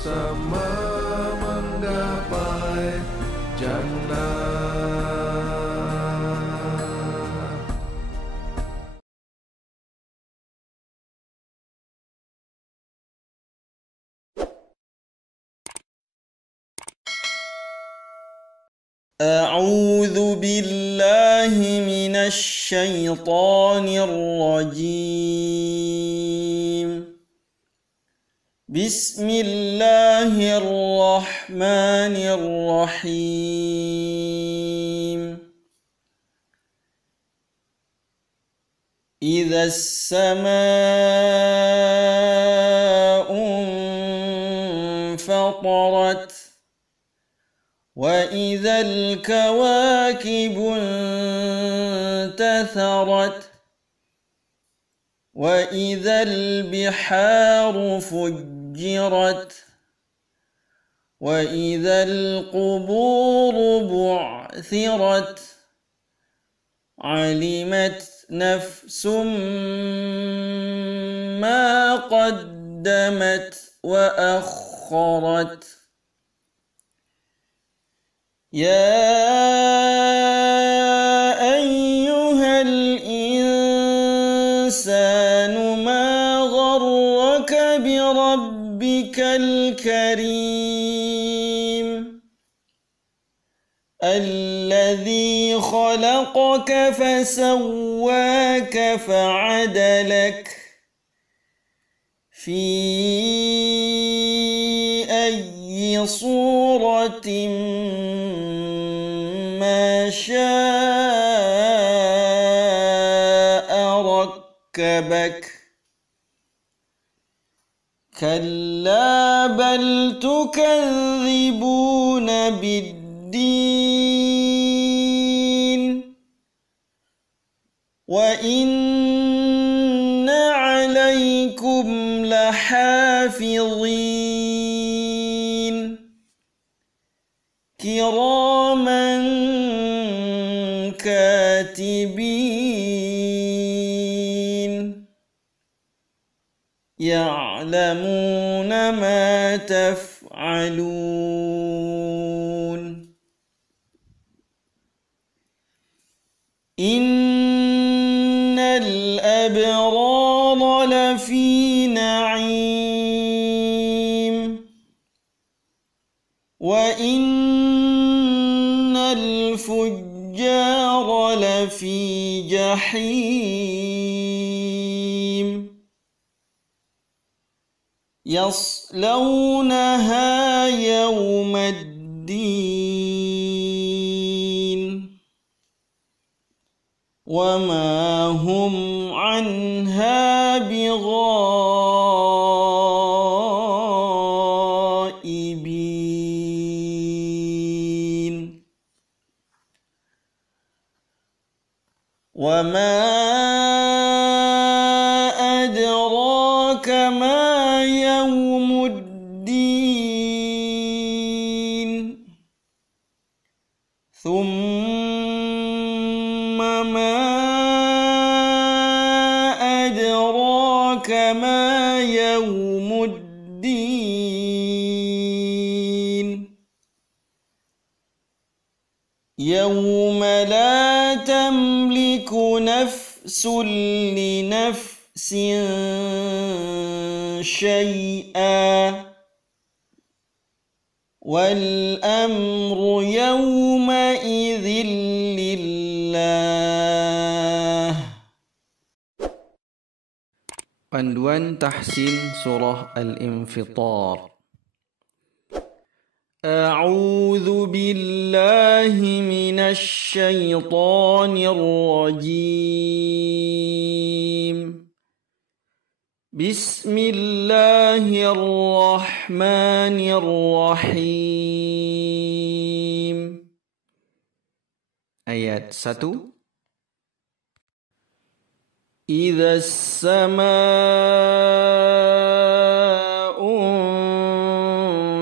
bersama menggapai jannah. أعوذ بالله من الشيطان الرجيم. بسم الله الرحمن الرحيم. إذا السماء انفطرت وإذا الكواكب انتثرت وإذا البحار فجرت وإذا القبور بعثرت علمت نفس ما قدمت وأخرت. يا أيها الإنسان ما غرك بربك الكريم الذي خلقك فسواك فعدلك في أي صورة ما شاء ركبك. كلا بل تكذبون بالدين وإن عليكم لحافظين كراما كاتبين يعلمون ما تفعلون. إن الأبرار لفي نعيم وإن الفجار لفي جحيم يصلونها يوم الدين وما هم عنها بغائبين. وما أدراك ما يوم الدين ثم ما أدراك ما يوم الدين يوم لا تملك نفس لنفس شيئا والأمر يومئذ لله. Panduan tahsin surah Al-Infitar. أعوذ بالله من الشيطان الرجيم. بسم الله الرحمن الرحيم. Ayat 1. إذا السماء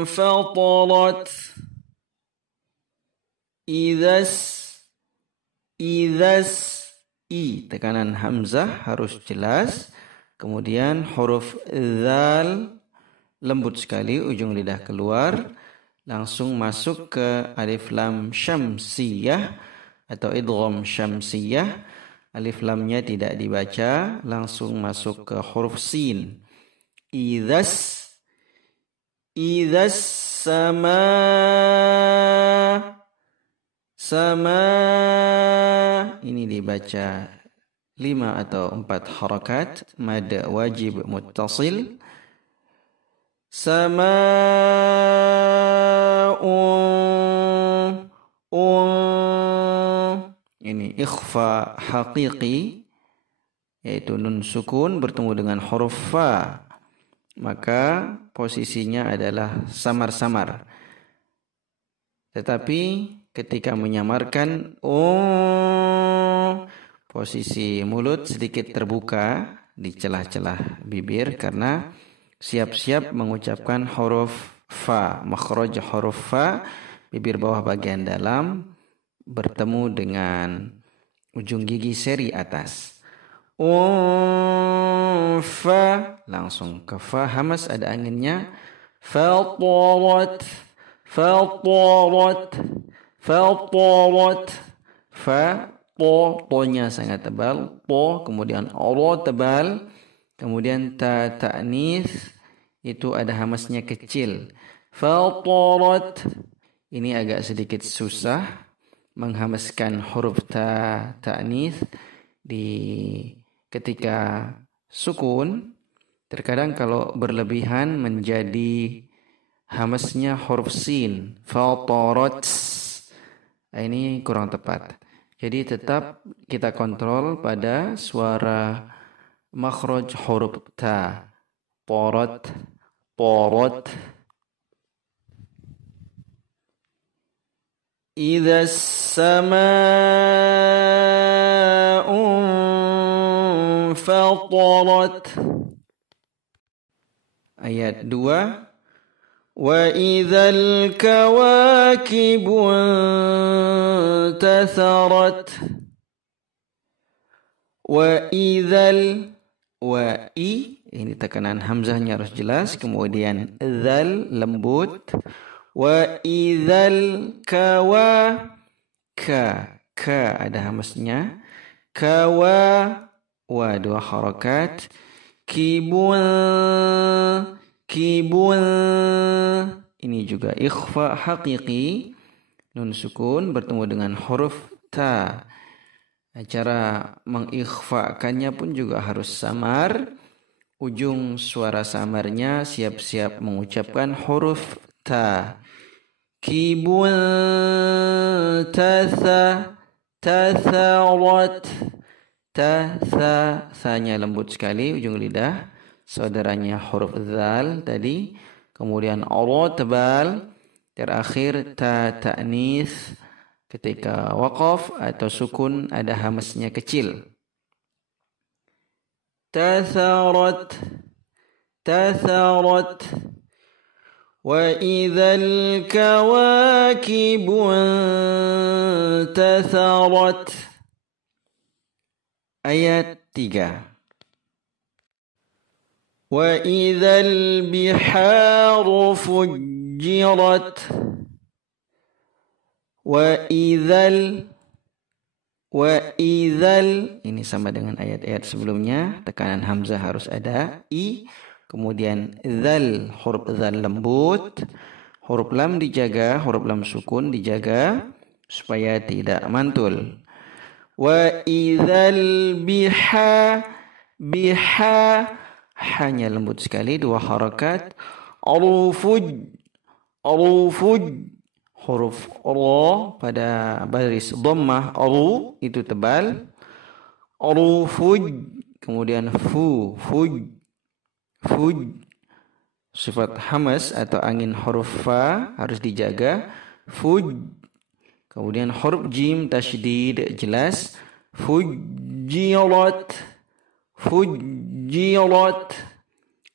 انفطرت. I tekanan hamzah harus jelas. Kemudian huruf dzal lembut sekali ujung lidah keluar, langsung masuk ke alif lam syamsiyah atau idgham syamsiyah. Alif lamnya tidak dibaca, langsung masuk ke huruf sin. Idzas sama ini dibaca 5 atau 4 harakat mad wajib muttasil. Ini ikhfa haqiqi, yaitu nun sukun bertemu dengan huruf fa, maka posisinya adalah samar-samar. Tetapi ketika menyamarkan posisi mulut sedikit terbuka di celah-celah bibir karena siap-siap mengucapkan huruf fa. Makhraj huruf fa, bibir bawah bagian dalam bertemu dengan ujung gigi seri atas. Fa, langsung ke fa, hamas ada anginnya. Fatarat fa, to-nya sangat tebal, to, kemudian ro tebal, kemudian ta ta'nits itu ada hamasnya kecil. Fatarat, ini agak sedikit susah menghamaskan huruf ta ta'nits ketika sukun. Terkadang kalau berlebihan menjadi hamasnya huruf sin, fatarat, ini kurang tepat. Jadi tetap kita kontrol pada suara makhraj huruf ta. Tarat. Idza as-samaa'u fatarat. Ayat 2. Wa idzal kawakibu intatharat. Wa idzal, ini tekanan hamzahnya harus jelas, kemudian dzal lembut. Wa idzal ka ada hamasnya. Wa dua harakat. Kibun, ini juga ikhfa haqiqi, nun sukun bertemu dengan huruf ta. Cara mengikhfakannya pun juga harus samar. Ujung suara samarnya siap-siap mengucapkan huruf ta. Kibun tatharat. Sa-nya lembut sekali ujung lidah, saudaranya huruf zal tadi, kemudian ro tebal, terakhir ta ta'nits ketika waqaf atau sukun ada hamasnya kecil. Tatharat. Wa idzal kawakibu intatharat. Ayat 3. Wa idzal biharu fujjirat. Wa idzal, ini sama dengan ayat-ayat sebelumnya, tekanan hamzah harus ada, i, kemudian zal, huruf zal lembut, huruf lam dijaga, huruf lam sukun dijaga supaya tidak mantul. Wa idzal biha, hanya lembut sekali, dua harakat. Arufuj, huruf ro pada baris dhammah, aru itu tebal. Arufuj, kemudian fuj, sifat hamas atau angin huruf fa harus dijaga, fuj. Kemudian huruf jim tasydid jelas, fujirat.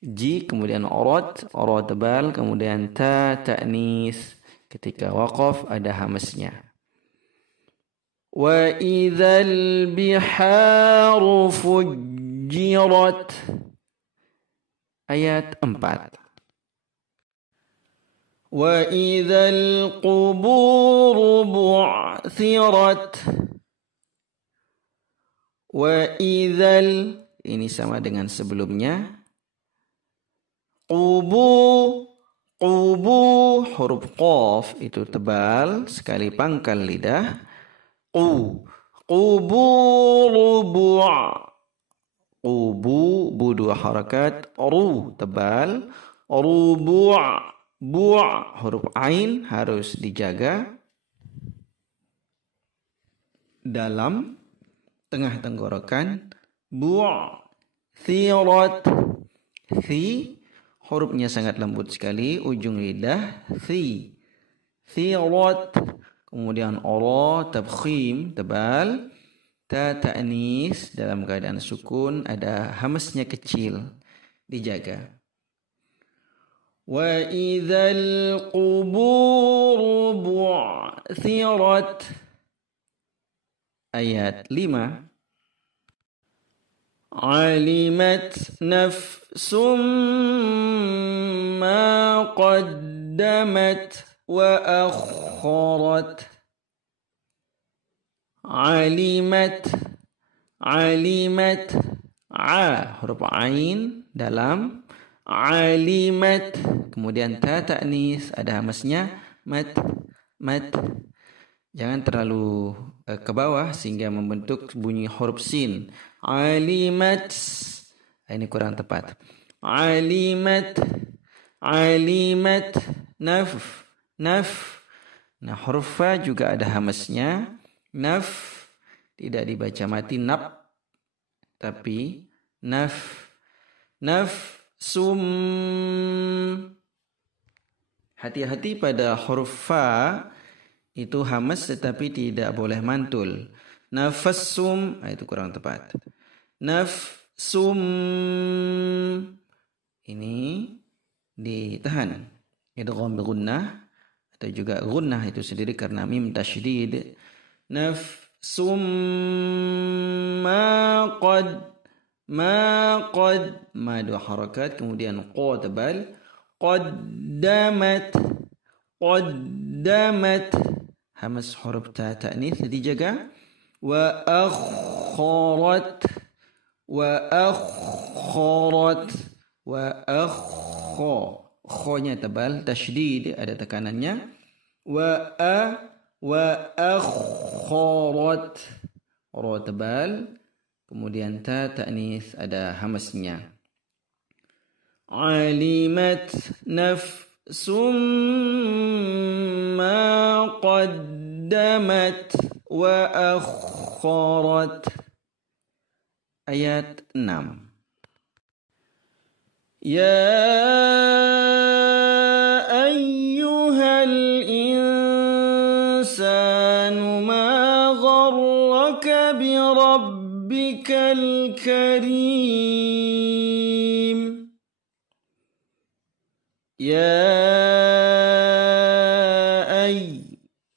Ji, kemudian orat, ro tebal, kemudian ta ta'nits ketika waqaf ada hamasnya. Wa idzal biharu fujjirat. Ayat 4. وإذا القبور بعثرت وإذا ini sama dengan sebelumnya. Qubu huruf qaf itu tebal sekali pangkal lidah. Qubu dua harakat, tebal, huruf ain harus dijaga dalam tengah tenggorokan. thirat hurufnya sangat lembut sekali, ujung lidah thirat. Kemudian ra tabkhim tebal, ta ta'nis dalam keadaan sukun, ada hamznya kecil, dijaga. Wa idzal qubur bu'thirat. Ayat 5. Alimat nafsum ma qaddamat wa akharat. Alimat huruf ain dalam, alimat, kemudian ta ta'nis ada hamznya mat. Jangan terlalu ke bawah sehingga membentuk bunyi huruf sin. Alimat, ini kurang tepat. Alimat naf. Nah, huruf fa juga ada hamznya. Naf tidak dibaca mati naf, tapi naf sum. Hati-hati pada huruf fa, itu hamz tetapi tidak boleh mantul. Nafassum, itu kurang tepat. Nafsum, ini ditahan. Idgham bi gunnah atau juga gunnah itu sendiri karena mim tasydid. Nafsum ma dua harakat, kemudian qa tebal, qaddamat hamz huruf ta ta'nits dijaga. Wa akharat khonya tebal, tasydid ada tekanannya. Wa akharat ra tebal, kemudian ta ta'nits ada hamznya. Alimat nafsum ma qaddamat wa akharat. Ayat 6. Ya ayyuhal insanu ma gharraka bi rabbikal karim. Ya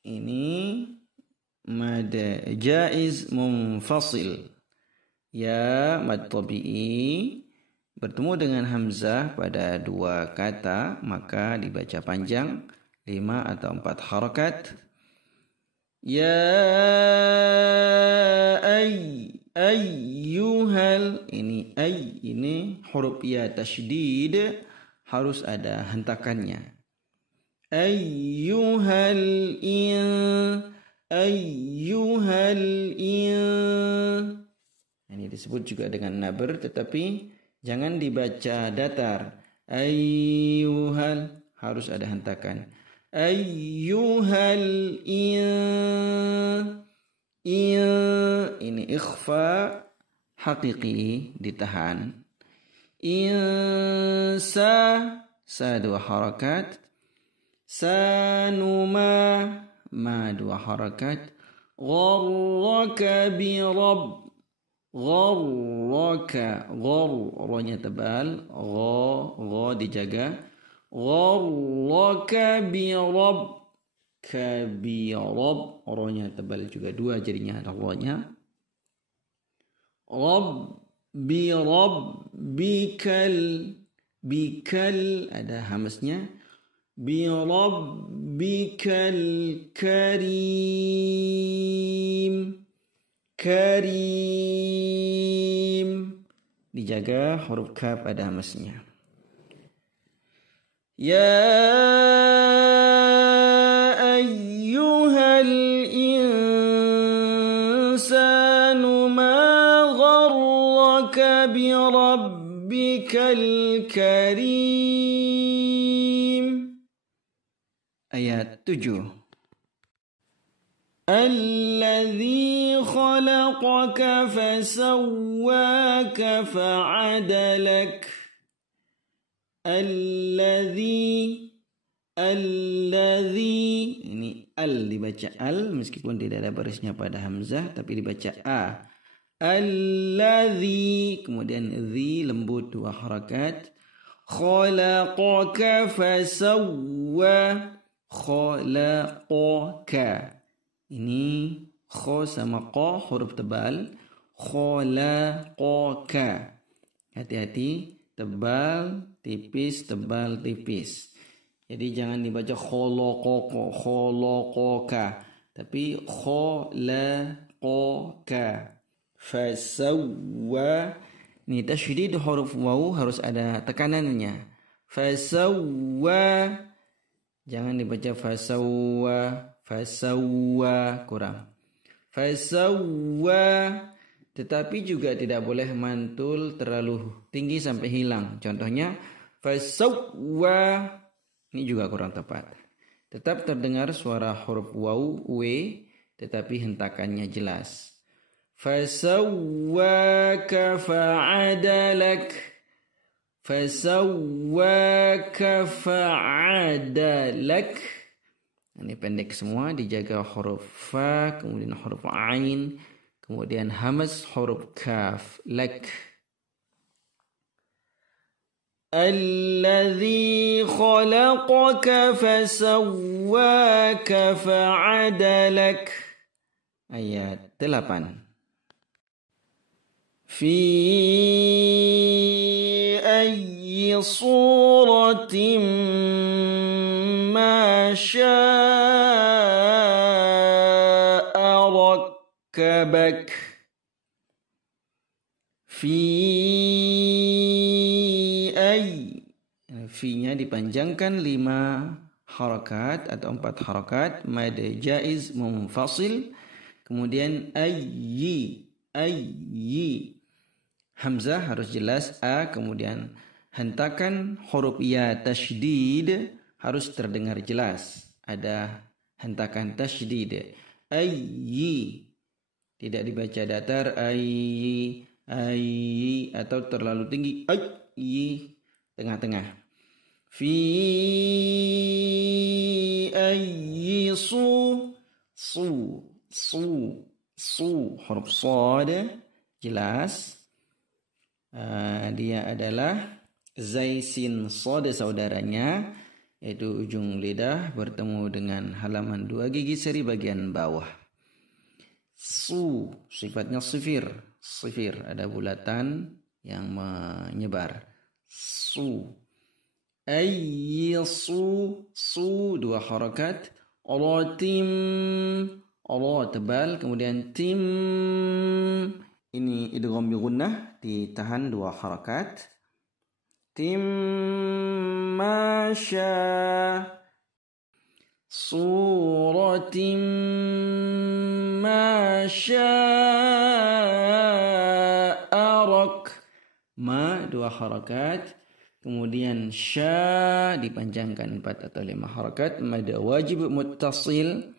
ini mad jaiz munfasil. Ya mad tabi'i bertemu dengan hamzah pada dua kata maka dibaca panjang 5 atau 4 harakat. Ya ayyuhal, ini huruf ya tasydid harus ada hentakannya. Ayyuhal ini disebut juga dengan nabr, tetapi jangan dibaca datar. Ayyuhal harus ada hentakan. Ayyuhal ini ikhfa hakiki ditahan. Sa dua harakat. Sanuma ma dua harakat. Gharraka bi rabb. Gharraka, ra-nya tebal, gha dijaga. Gharraka bi rabb, ra-nya tebal juga dua jadinya ada ra-nya. Rabbi rabbikal, bikal ada hamznya. birabbikal karim. Karim. Dijaga huruf kaf pada hamasnya. Ya ayyuhal insanu ma gharraka birabbikal karim. Ayat 7. Alladzi khalaqaka fasawwaka fa'adalak. Alladzi ini al dibaca al meskipun tidak ada barisnya pada hamzah tapi dibaca a. Alladzi kemudian dzi lembut 2 harakat. Khalaqaka fasawwa. Khalaqaka. Ini kha sama qa huruf tebal. Khalaqaka. Hati-hati, tebal, tipis, tebal, tipis. Jadi jangan dibaca khalaqaka, tapi khalaqaka. Fasawwa. Ini tasydid huruf waw harus ada tekanannya. Fasawwa. Jangan dibaca fasawwa, fasawwa kurang. Fasawwa. Tetapi juga tidak boleh mantul terlalu tinggi sampai hilang. Contohnya fasawwa. Ini juga kurang tepat. Tetap terdengar suara huruf waw, w, tetapi hentakannya jelas. Fasawwaka fa'adalak. Fasawwaka fa'adalak. Ini pendek semua, dijaga huruf fa, kemudian huruf ain, kemudian hamas huruf kaf, lak. Alladzi khalaqaka fasawwaka fa'adalak. Ayat 8. Fi ayyi suratin ma syaa rakkabak. Fi-nya dipanjangkan 5 harakat atau 4 harakat. Mad jaiz munfasil. Kemudian ayyi. Hamzah harus jelas a, kemudian hentakan huruf ya tasydid harus terdengar jelas. Ada hentakan tasydid. Ayyi. Tidak dibaca datar ayyi atau terlalu tinggi ayyi, tengah-tengah. Fi ayyi su huruf shad jelas. Dia adalah zai sin shad saudaranya, yaitu ujung lidah bertemu dengan halaman 2 gigi seri bagian bawah. Su sifatnya sifir, ada bulatan yang menyebar. Su. Ayyi su 2 harakat. Ratim. Allah tebal, kemudian tim. Ini idgham bi gunnah, ditahan 2 harakat. Tim masya. Suratim masya'arak. Ma 2 harakat. Kemudian sya dipanjangkan 4 atau 5 harakat. Mad wajib muttasil.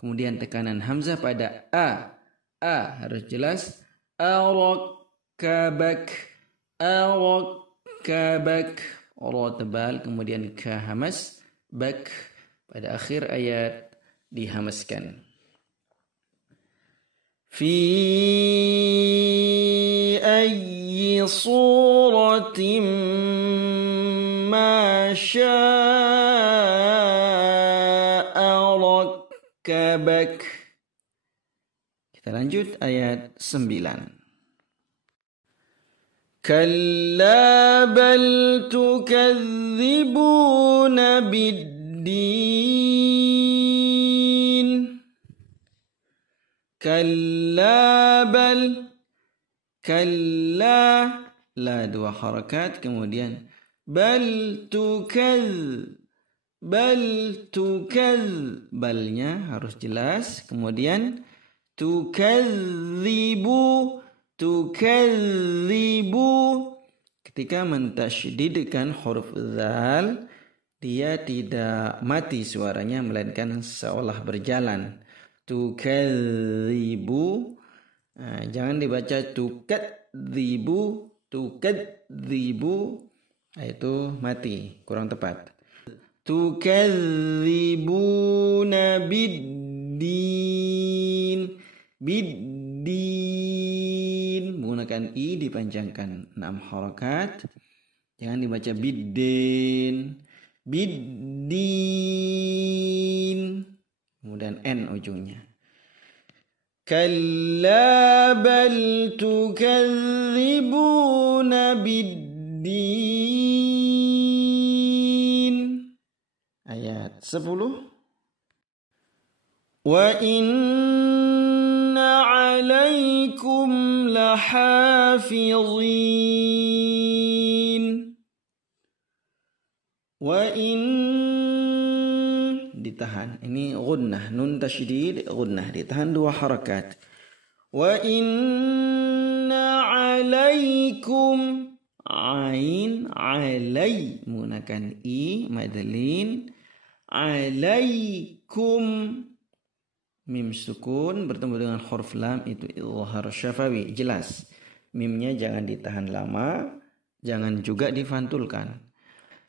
Kemudian tekanan hamzah pada a. Harus jelas. Arakabak. Ra tebal, kemudian ka hamas. Bak pada akhir ayat dihamaskan. Fi ayyi suratin ma syaa rakkabak. Kita lanjut ayat 9. Kalla bal tukadzibuna bid din. Kalla bal. Kalla, la dua harakat, kemudian bal tukadz. Bal tukadz, balnya harus jelas, kemudian tukadzibu. Tukadzibu. Ketika mentasydidkan huruf dzal, dia tidak mati suaranya melainkan seolah berjalan. Tukadzibu. Nah, jangan dibaca tukadzibu. Tukadzibu. Nah, itu mati, kurang tepat. Tukadzibuna biddin. Biddin, menggunakan i dipanjangkan 6 harakat. Jangan dibaca biddin. Biddin, kemudian n ujungnya. Kalla bal tukadzibuna biddin. Ayat 10. Wa inna alaikum lahafizin. Wa in, ditahan. Ini gunnah, nun tasydid, gunnah, ditahan 2 harakat. Wa inna alaikum, ain, alai, menggunakan i, madlin. Alaikum, mim sukun bertemu dengan huruf lam, itu izhar syafawi, jelas. Mimnya jangan ditahan lama, jangan juga difantulkan.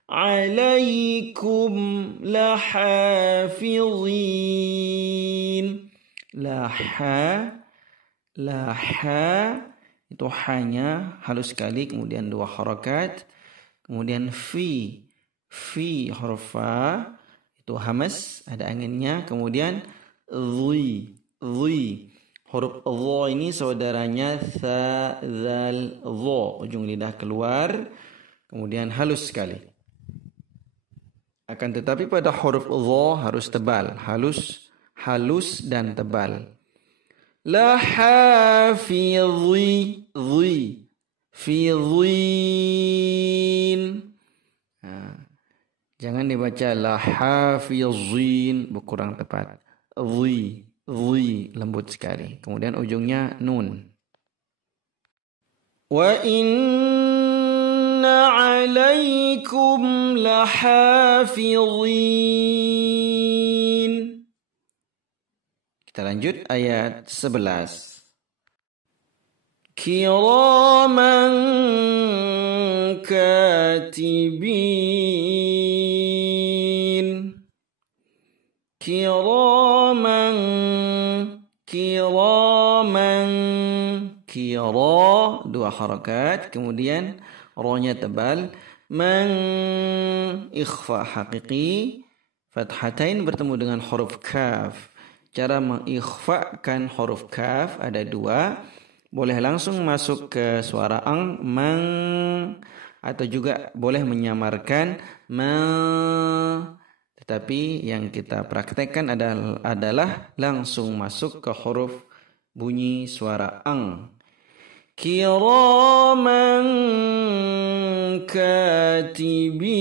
Alaikum lahafizin. Laha, laha, itu hanya halus sekali, kemudian 2 harakat. Kemudian fi, fi huruf fa, itu hamas, ada anginnya. Kemudian dhi, dhi, huruf dha ini saudaranya tha, zal, dha, ujung lidah keluar, kemudian halus sekali. Akan tetapi pada huruf dha harus tebal, halus, halus dan tebal. La hafidhi, dhi, fidhin. Jangan dibaca la hafizin, kurang tepat. Dhi, dhi, lembut sekali. Kemudian ujungnya nun. Wa inna alaikum lahafizin. Kita lanjut ayat 11. Kiraman katibin. Kiraman, kiraman, kira, 2 harakat, kemudian rohnya tebal. Man, ikhfa haqiqi, fathatain bertemu dengan huruf kaf. Cara mengikhfakan huruf kaf ada 2. Boleh langsung masuk ke suara ang, mang, atau juga boleh menyamarkan ma. Tetapi yang kita praktekkan adalah langsung masuk ke huruf bunyi suara ang. Kiraman katibin.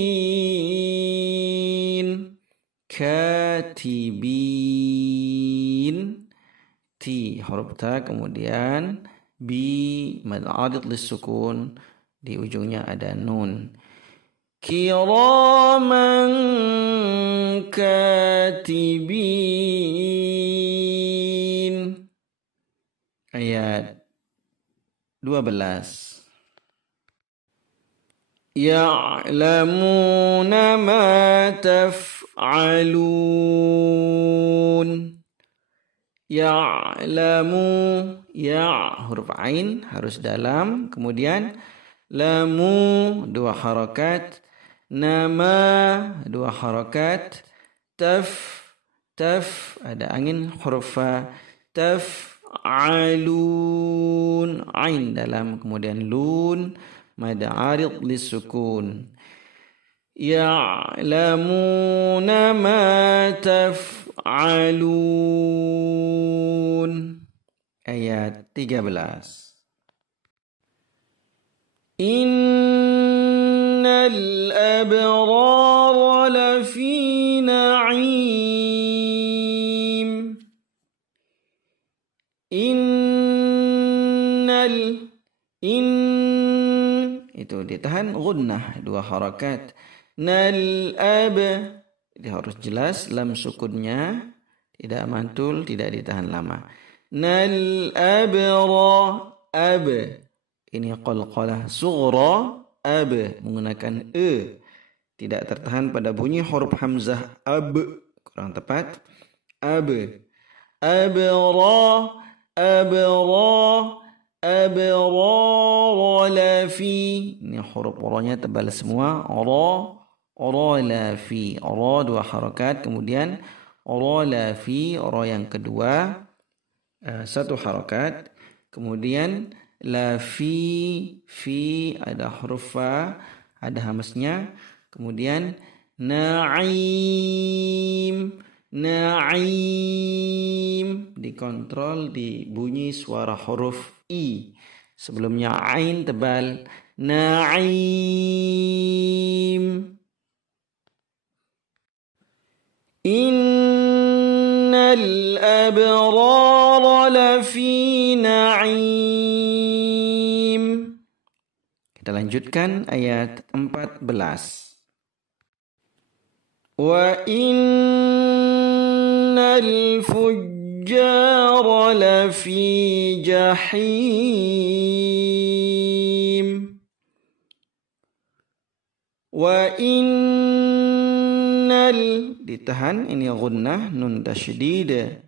Katibin. Ti huruf ta, kemudian bi mad arid lis-sukun, di ujungnya ada nun. Kiraman katibin. Ayat 12. Ya'lamuna ma taf'alun. Ya'lamu, ya huruf ain harus dalam, kemudian lamu 2 harakat, nama 2 harakat, taf, taf ada angin huruf fa, taf'alun, ain dalam, kemudian lun mad arid lis-sukun. ya'lamuna ma taf'alun. Ayat 13. Innal abrara lafi na'im. Itu ditahan gunnah 2 harakat. Nal ab itu harus jelas, lam sukunnya tidak mantul, tidak ditahan lama. Nal abra ab, ini qalqalah sughra ab menggunakan tidak tertahan pada bunyi huruf hamzah ab, kurang tepat. Ab abra lafi, ini huruf ra-nya tebal semua. Ra lafi, ra 2 harakat, kemudian ra lafi, ra yang kedua 1 harakat, kemudian lafi, fi ada huruf fa, ada hamasnya, kemudian na'im dikontrol di bunyi suara huruf i. Sebelumnya ain tebal. Na'im. Innal abrara lafi na'im. Kita lanjutkan ayat 14. Wa innal fujjara lafi jahim. Wa innal, ditahan, ini gunnah, nun tasydid.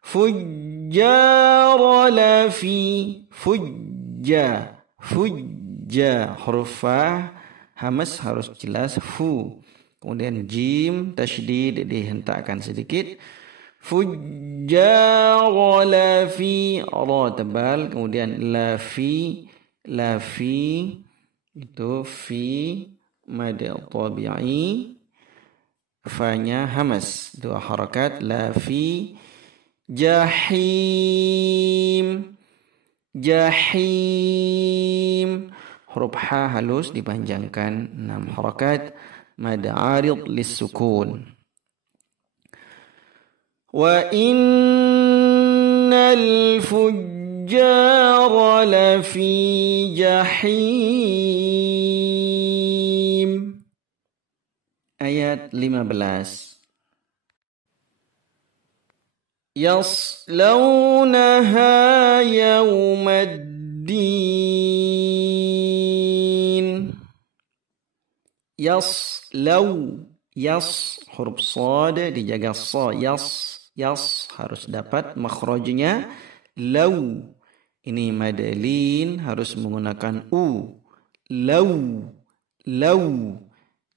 Fujjara lafi, fujja, huruf fa hamas harus jelas, fu. Kemudian jim tasydid dihentakkan sedikit. Fujjara lafi, ra tebal, kemudian lafi itu fi mad tabi'i, fa-nya hamas 2 harakat. Lafi jahim, huruf ha halus dipanjangkan 6 harakat. Mad arid lis-sukun. Wa innal fujjara lafi jahim. Ayat 15. Yaslawnaha yawmaddin. Yas huruf shad dijaga sa, yas harus dapat makhrajnya. Law, ini madalin harus menggunakan u. Law,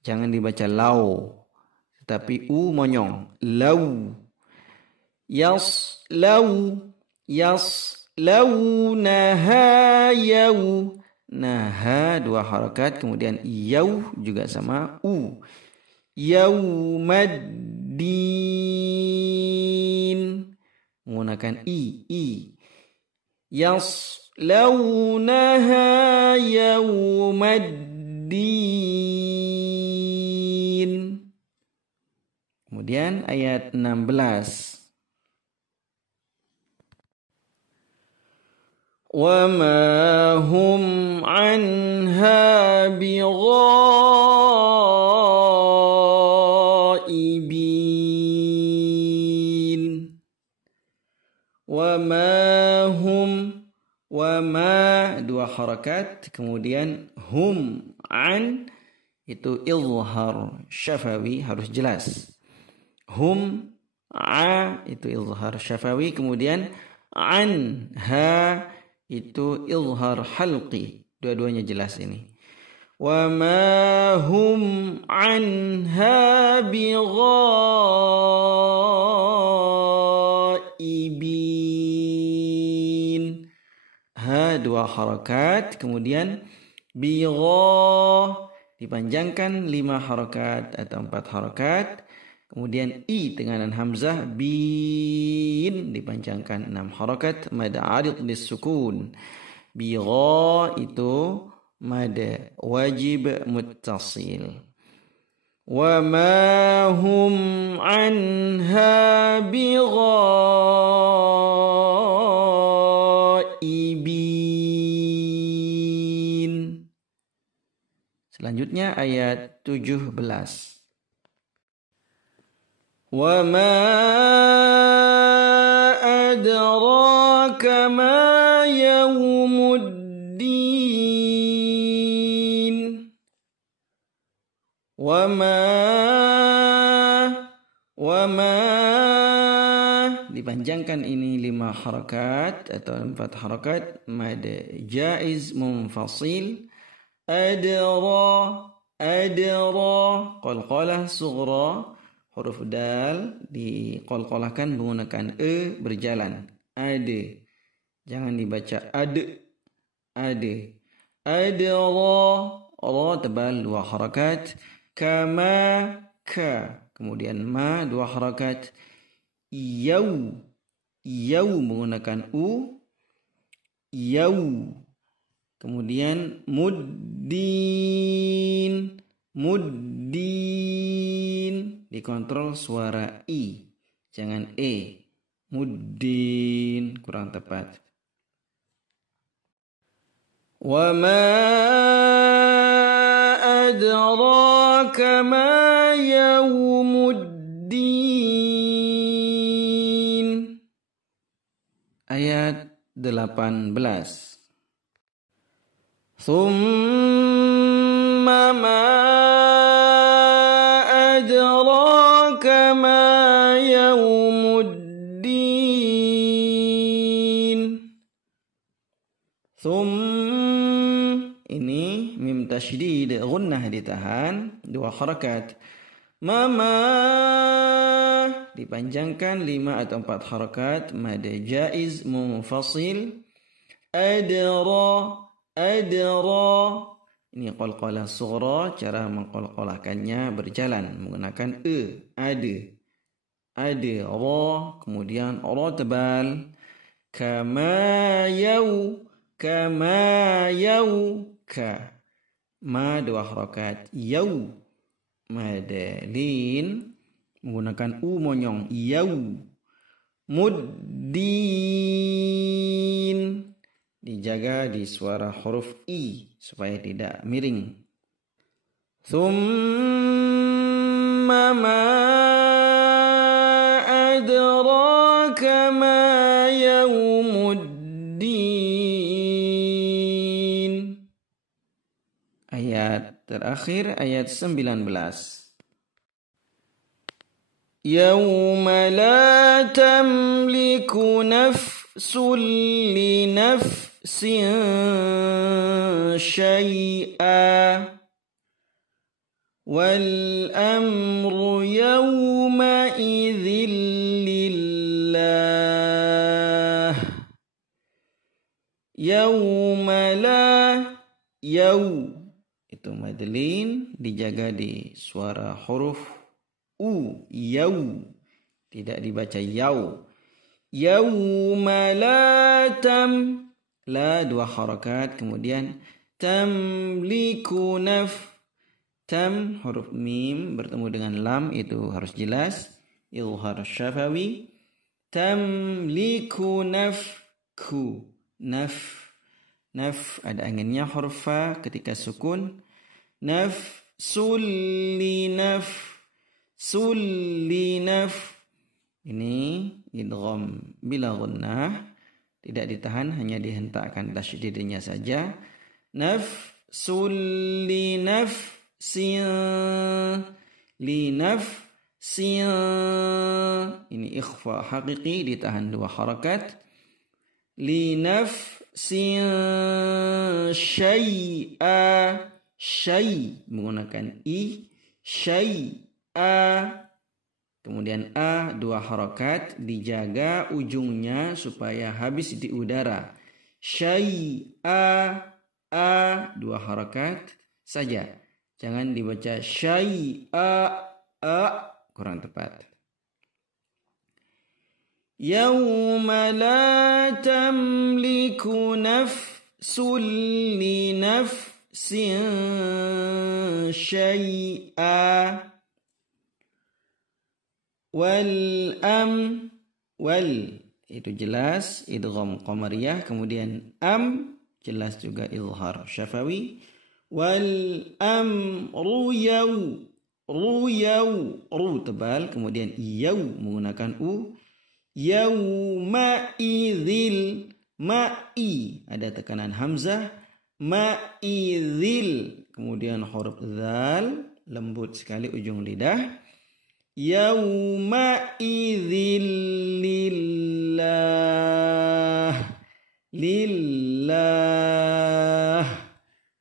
jangan dibaca law, tetapi u monyong. Law, yaslawnaha yaw. Nah, 2 harakat, kemudian yaw juga sama u. Yaumaddin menggunakan i. Yaslawnaha yaumaddin. Kemudian ayat 16. وَمَا هُمْ عَنْهَا بِغَائِبِينَ. وَمَا 2 harakat, kemudian hum an itu izhar syafawi harus jelas. Hum a itu izhar syafawi, kemudian an ha itu izhar halqi, dua-duanya jelas ini. Wa ma hum anha bighaibin. Ha 2 harakat, kemudian dipanjangkan 5 harakat atau 4 harakat. Kemudian i dengan hamzah bin dipanjangkan 6 harakat mad arid lisukun. Bigha itu mad wajib muttasil. Wa ma hum anha bighaibin. Selanjutnya ayat 17. Wa ma adraka ma yaumuddin. Wa ma dipanjangkan ini 5 harakat atau 4 harakat mad jaiz munfasil. Adra qalqalah sughra. Huruf dal diqalqalahkan menggunakan berjalan. Ade. Jangan dibaca ade. Adra ra tebal 2 harakat. Kama ka. Kemudian ma 2 harakat. Yau menggunakan yau. Kemudian muddin dikontrol suara i, jangan e. Muddin kurang tepat. Wa ma adraka ma yaumuddin. Ayat 18. Thumma ma adraka ma yaumuddin. Ini mim tasydid gunnah ditahan 2 harakat. Mama dipanjangkan 5 atau 4 harakat mad jaiz munfasil. Adra ini qalqalah sughra, cara mengqalqalahkannya berjalan menggunakan ade ra, kemudian ra tebal. Kama yau ka ma 2 harakat. Yau mad lin menggunakan monyong. Yau. Muddin dijaga di suara huruf i supaya tidak miring. Thumma ma adraka ma yaumuddin. Ayat terakhir ayat 19. Yauma la tamliku nafsun li nafsin syai'a wal amru yawma idzin lillah. Yauma la yau itu madlin dijaga di suara huruf yau, tidak dibaca yau. Yauma la la 2 harakat, kemudian tamliku tam huruf mim bertemu dengan lam itu harus jelas, izhar syafawi. Tamliku nafku naf ada anginnya huruf fa ketika sukun. Sulli naf ini idgham bila gunnah, tidak ditahan, hanya dihentakkan tasydidnya saja. Sulli nafsin ini ikhfa haqiqi, ditahan 2 harakat. Li nafsin syai'a menggunakan i, syai'a. Kemudian a 2 harakat, dijaga ujungnya supaya habis di udara. Syai'a 2 harakat saja. Jangan dibaca syai'a, kurang tepat. Yauma la tamliku nafsun li nafsin syai'a wal itu jelas idgham qamariyah, kemudian jelas juga izhar syafawi. Wal amru ru tebal, kemudian yau menggunakan u. Yauma idzil, ma'i ada tekanan hamzah, ma'idzil, kemudian huruf dzal lembut sekali ujung lidah. Yauma idzil lillah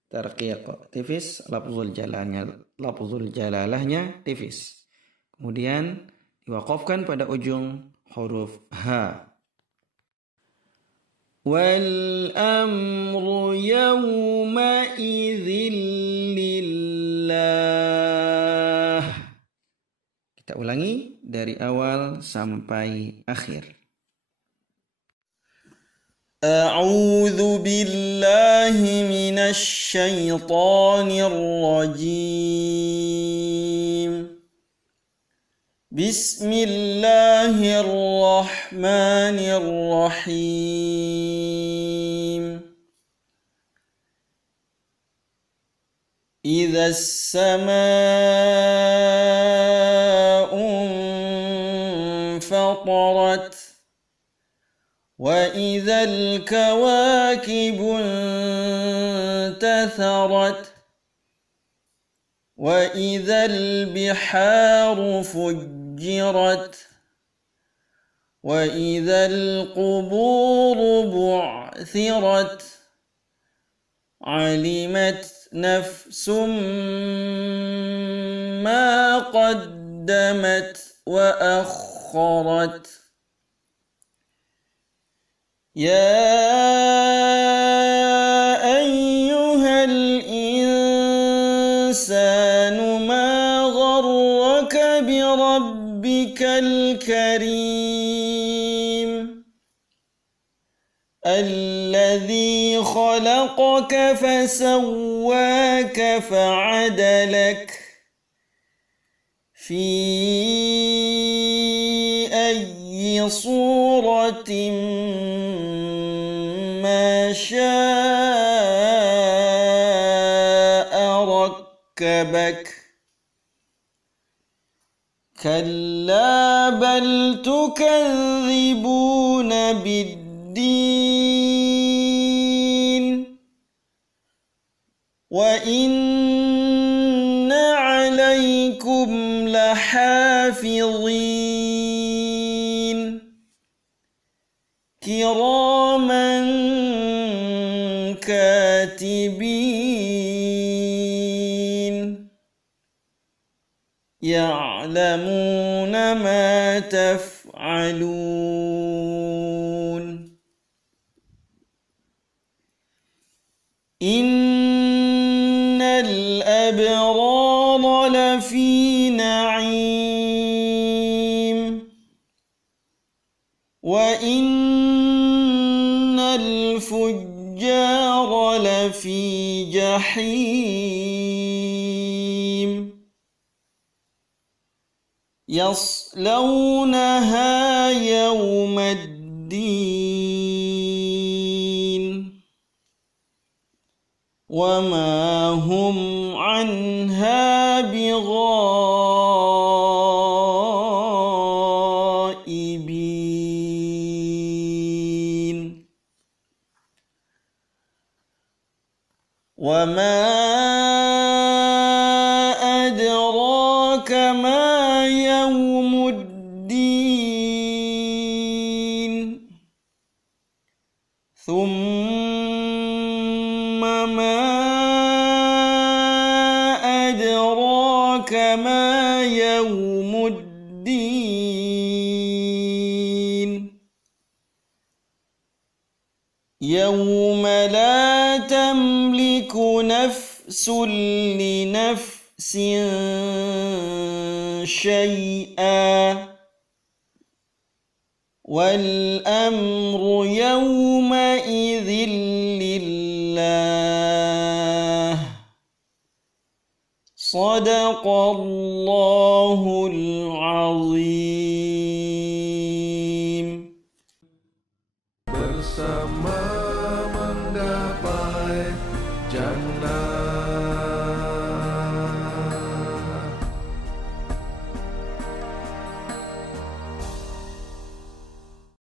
tarqiq tipis, lafzul jalalahnya tipis, kemudian diwaqafkan pada ujung huruf ha. Wal amru yawma idzil lillah. Kita ulangi dari awal sampai akhir. A'udzu billahi minasy syaithanir rajim. Bismillahirrahmanirrahim. Idza as-samaa'u fatarat wa idzal kawakibu intatharat wa idzal biharu fujjirat wa idzal quburu bu'thirat alimat nafsum ma qaddamat wa akharat. يا أيها الإنسان ما غرك بربك الكريم الذي خلقك فسواك فعدلك في أي صورة ما شاء ركبك كلا بل تكذبون بالدين وإن عليكم لحافظين كراما كاتبين يعلمون ما تفعلون إن الأبرار لفي نعيم وإن الفجار لفي جحيم يصلونها يوم الدين وما هم عنها بغائبين وما أدراك ما يوم الدين ثم ما أدراك ما يوم الدين يوم لا تملك نفس نفس لنفس شيئا والأمر يومئذ لله صدق الله العظيم.